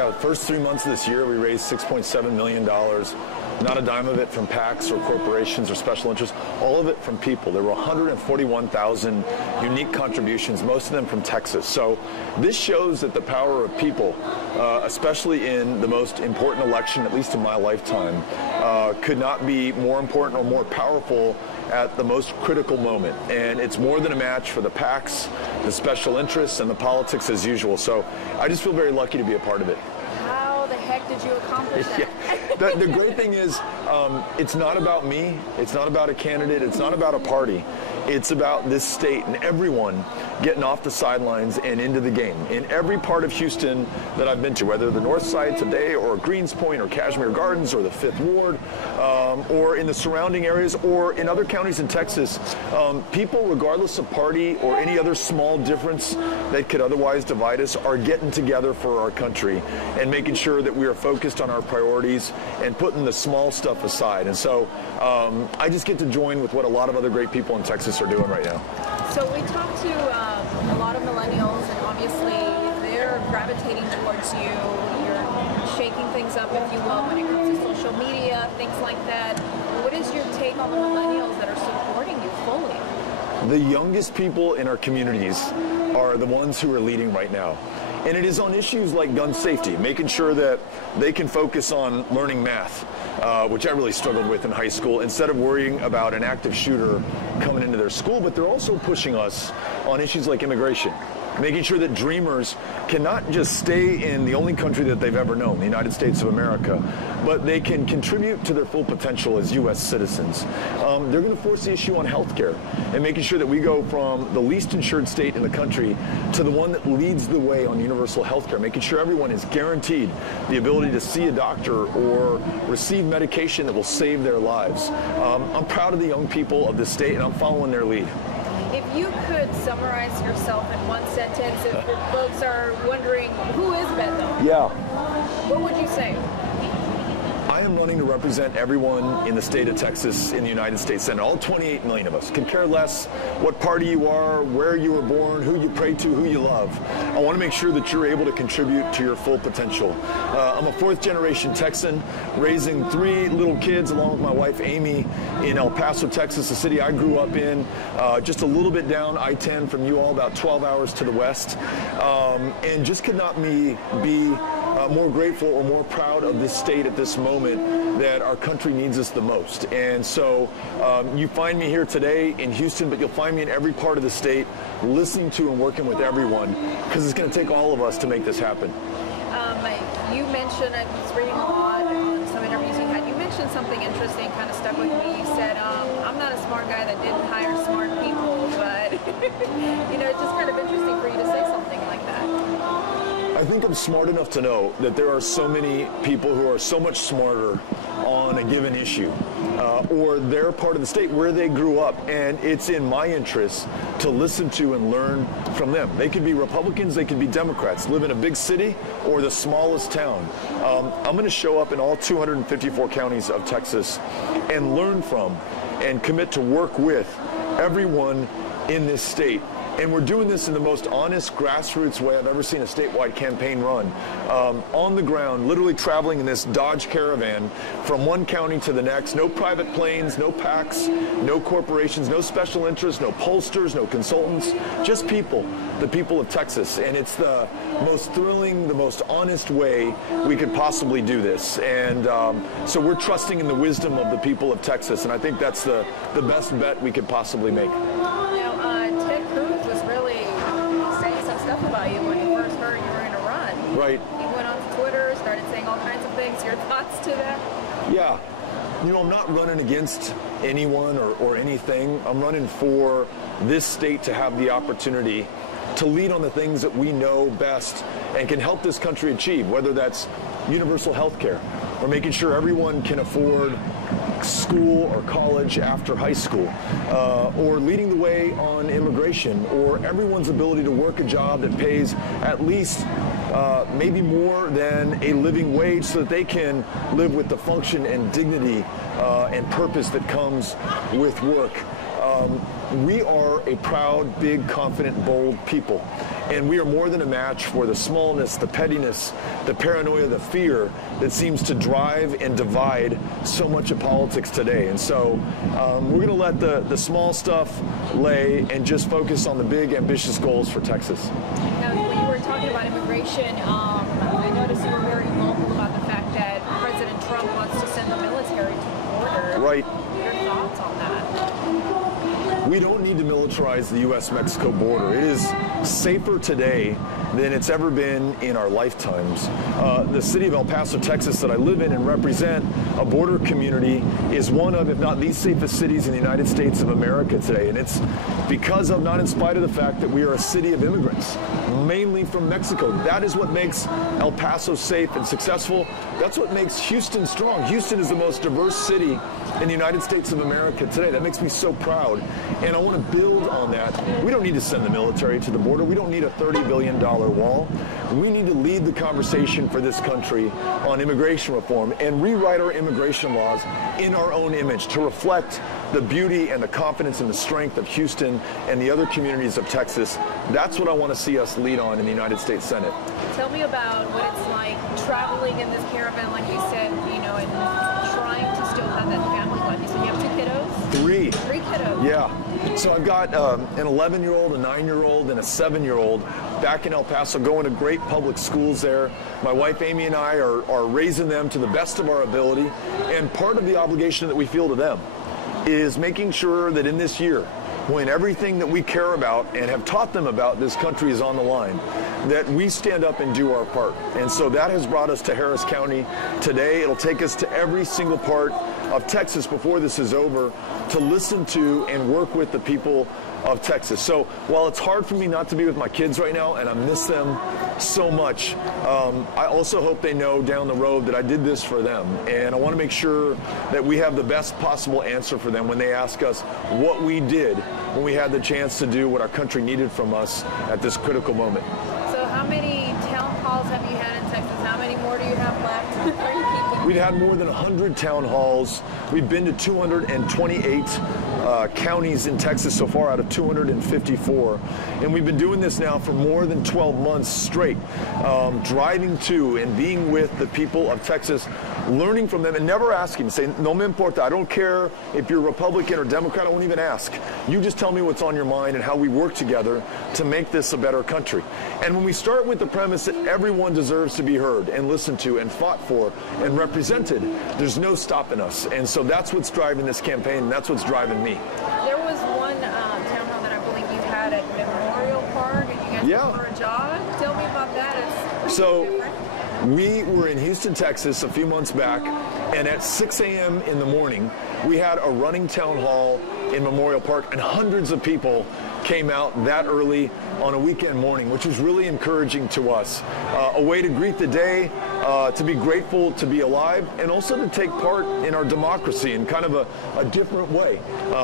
Yeah, the first 3 months of this year, we raised $6.7 million. Not a dime of it from PACs or corporations or special interests, all of it from people. There were 141,000 unique contributions, most of them from Texas. So this shows that the power of people, especially in the most important election, at least in my lifetime, could not be more important or more powerful at the most critical moment. And it's more than a match for the PACs, the special interests, and the politics as usual. So I just feel very lucky to be a part of it. How the heck did you accomplish that? Yeah. The great thing is, it's not about me, it's not about a candidate, it's not about a party. It's about this state and everyone getting off the sidelines and into the game. In every part of Houston that I've been to, whether the north side today or Greens Point or Kashmere Gardens or the 5th Ward, or in the surrounding areas or in other counties in Texas, people, regardless of party or any other small difference that could otherwise divide us, are getting together for our country and making sure that we are focused on our priorities and putting the small stuff aside. And so I just get to join with what a lot of other great people in Texas are doing right now. So we talked to a lot of millennials, and obviously they're gravitating towards you. You're shaking things up, if you will, when it comes to social media, things like that. What is your take on the millennials that are supporting you fully? The youngest people in our communities are the ones who are leading right now. And it is on issues like gun safety, making sure that they can focus on learning math, which I really struggled with in high school, instead of worrying about an active shooter coming into their school. But they're also pushing us on issues like immigration, making sure that dreamers cannot just stay in the only country that they've ever known, the United States of America, but they can contribute to their full potential as U.S. citizens. They're going to force the issue on health care and making sure that we go from the least insured state in the country to the one that leads the way on universal health care, making sure everyone is guaranteed the ability to see a doctor or receive medication that will save their lives. I'm proud of the young people of this state, and I'm following their lead. If you could summarize yourself in one sentence, if folks are wondering, who is Beto? Yeah. What would you say? I am running to represent everyone in the state of Texas in the United States Senate. All 28 million of us. Could care less what party you are, where you were born, who you pray to, who you love. I want to make sure that you're able to contribute to your full potential. I'm a 4th-generation Texan, raising 3 little kids along with my wife Amy in El Paso, Texas, a city I grew up in, just a little bit down I-10 from you all, about 12 hours to the west. And just could not be more grateful or more proud of this state at this moment that our country needs us the most. And so you find me here today in Houston, but you'll find me in every part of the state listening to and working with everyone, because it's going to take all of us to make this happen. You mentioned, I was reading a lot on some interviews you had, you mentioned something interesting, kind of stuck with me. You said, I'm not a smart guy that didn't hire smart people, but you know, it's just kind of interesting for you to say something like that. I think I'm smart enough to know that there are so many people who are so much smarter on a given issue, or they're part of the state where they grew up, and it's in my interest to listen to and learn from them. They could be Republicans, they could be Democrats, live in a big city or the smallest town. I'm going to show up in all 254 counties of Texas and learn from and commit to work with everyone in this state. And we're doing this in the most honest, grassroots way I've ever seen a statewide campaign run. On the ground, literally traveling in this Dodge Caravan from one county to the next. No private planes, no PACs, no corporations, no special interests, no pollsters, no consultants, just people, the people of Texas. And it's the most thrilling, the most honest way we could possibly do this. And so we're trusting in the wisdom of the people of Texas, and I think that's the best bet we could possibly make. Now, Ted Cruz was really saying some stuff about you when he first heard you were going to run. Right. He went on Twitter, started saying all kinds of things. Your thoughts to that? Yeah. You know, I'm not running against anyone or anything. I'm running for this state to have the opportunity to lead on the things that we know best and can help this country achieve, whether that's universal health care or making sure everyone can afford school or college after high school, or leading the way on immigration, or everyone's ability to work a job that pays at least maybe more than a living wage so that they can live with the function and dignity and purpose that comes with work. We are a proud, big, confident, bold people. And we are more than a match for the smallness, the pettiness, the paranoia, the fear that seems to drive and divide so much of politics today. And so we're going to let the small stuff lay and just focus on the big, ambitious goals for Texas. Now, when you were talking about immigration, I noticed you were very vocal about the fact that President Trump wants to send the military to the border. Right. Your thoughts on that? We don't need to militarize the U.S.-Mexico border. It is safer today than it's ever been in our lifetimes. The city of El Paso, Texas, that I live in and represent, a border community, is one of, if not the safest cities in the United States of America today. And it's because of, not in spite of the fact that we are a city of immigrants, mainly from Mexico. That is what makes El Paso safe and successful. That's what makes Houston strong. Houston is the most diverse city in the United States of America today. That makes me so proud. And I want to build on that. We don't need to send the military to the border. We don't need a $30 billion wall. We need to lead the conversation for this country on immigration reform and rewrite our immigration laws in our own image to reflect the beauty and the confidence and the strength of Houston and the other communities of Texas. That's what I want to see us lead on in the United States Senate. Tell me about what it's like traveling in this caravan, like you said, you know, and trying to still have that family life. You said you have 2 kiddos? 3. 3 kiddos. Yeah. So I've got an 11-year-old, a 9-year-old, and a 7-year-old back in El Paso, going to great public schools there. My wife Amy and I are raising them to the best of our ability. And part of the obligation that we feel to them is making sure that in this year, when everything that we care about and have taught them about this country is on the line, that we stand up and do our part. And so that has brought us to Harris County today. It'll take us to every single part of Texas before this is over to listen to and work with the people of Texas. So while it's hard for me not to be with my kids right now, and I miss them so much, I also hope they know down the road that I did this for them. And I want to make sure that we have the best possible answer for them when they ask us what we did when we had the chance to do what our country needed from us at this critical moment. So how many town halls have you had in Texas? How many more do you have left? Are you keeping? We've had more than 100 town halls. We've been to 228 counties in Texas so far out of 254. And we've been doing this now for more than 12 months straight, driving to and being with the people of Texas, learning from them and never asking, saying, no me importa, I don't care if you're Republican or Democrat, I won't even ask. You just tell me what's on your mind and how we work together to make this a better country. And when we start with the premise that everyone deserves to be heard and listened to and fought for and represented, there's no stopping us. And so that's what's driving this campaign, and that's what's driving me. There was one town hall that I believe you had at Memorial Park, and you guys went for a jog. Tell me about that. It's so different. We were in Houston, Texas a few months back, and at 6 a.m. in the morning, we had a running town hall in Memorial Park, and hundreds of people came out that early on a weekend morning, which was really encouraging to us. A way to greet the day, to be grateful to be alive, and also to take part in our democracy in kind of a different way.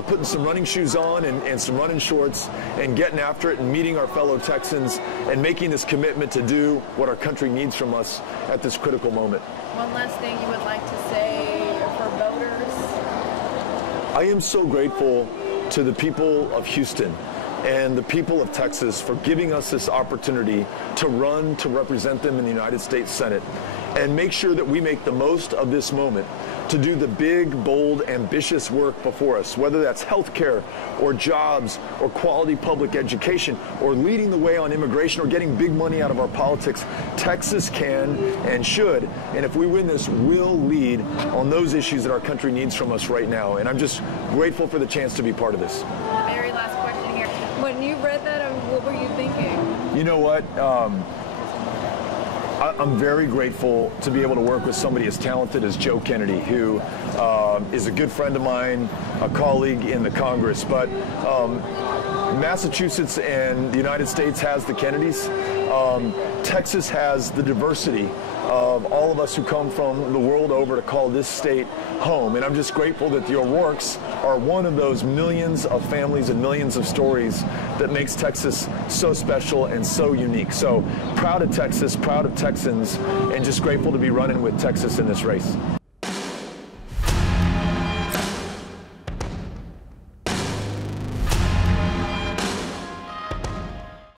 Putting some running shoes on and some running shorts and getting after it and meeting our fellow Texans and making this commitment to do what our country needs from us at this critical moment. One last thing you would like to say for voters? I am so grateful to the people of Houston and the people of Texas for giving us this opportunity to run to represent them in the United States Senate and make sure that we make the most of this moment to do the big, bold, ambitious work before us, whether that's health care or jobs or quality public education or leading the way on immigration or getting big money out of our politics. Texas can and should, and if we win this, we'll lead on those issues that our country needs from us right now. And I'm just grateful for the chance to be part of this. Very last question here. When you read that, what were you thinking? You know what? I'm very grateful to be able to work with somebody as talented as Joe Kennedy, who is a good friend of mine, a colleague in the Congress. But Massachusetts and the United States has the Kennedys. Texas has the diversity of all of us who come from the world over to call this state home. And I'm just grateful that the O'Rourkes are one of those millions of families and millions of stories that makes Texas so special and so unique. So proud of Texas, proud of Texans, and just grateful to be running with Texas in this race.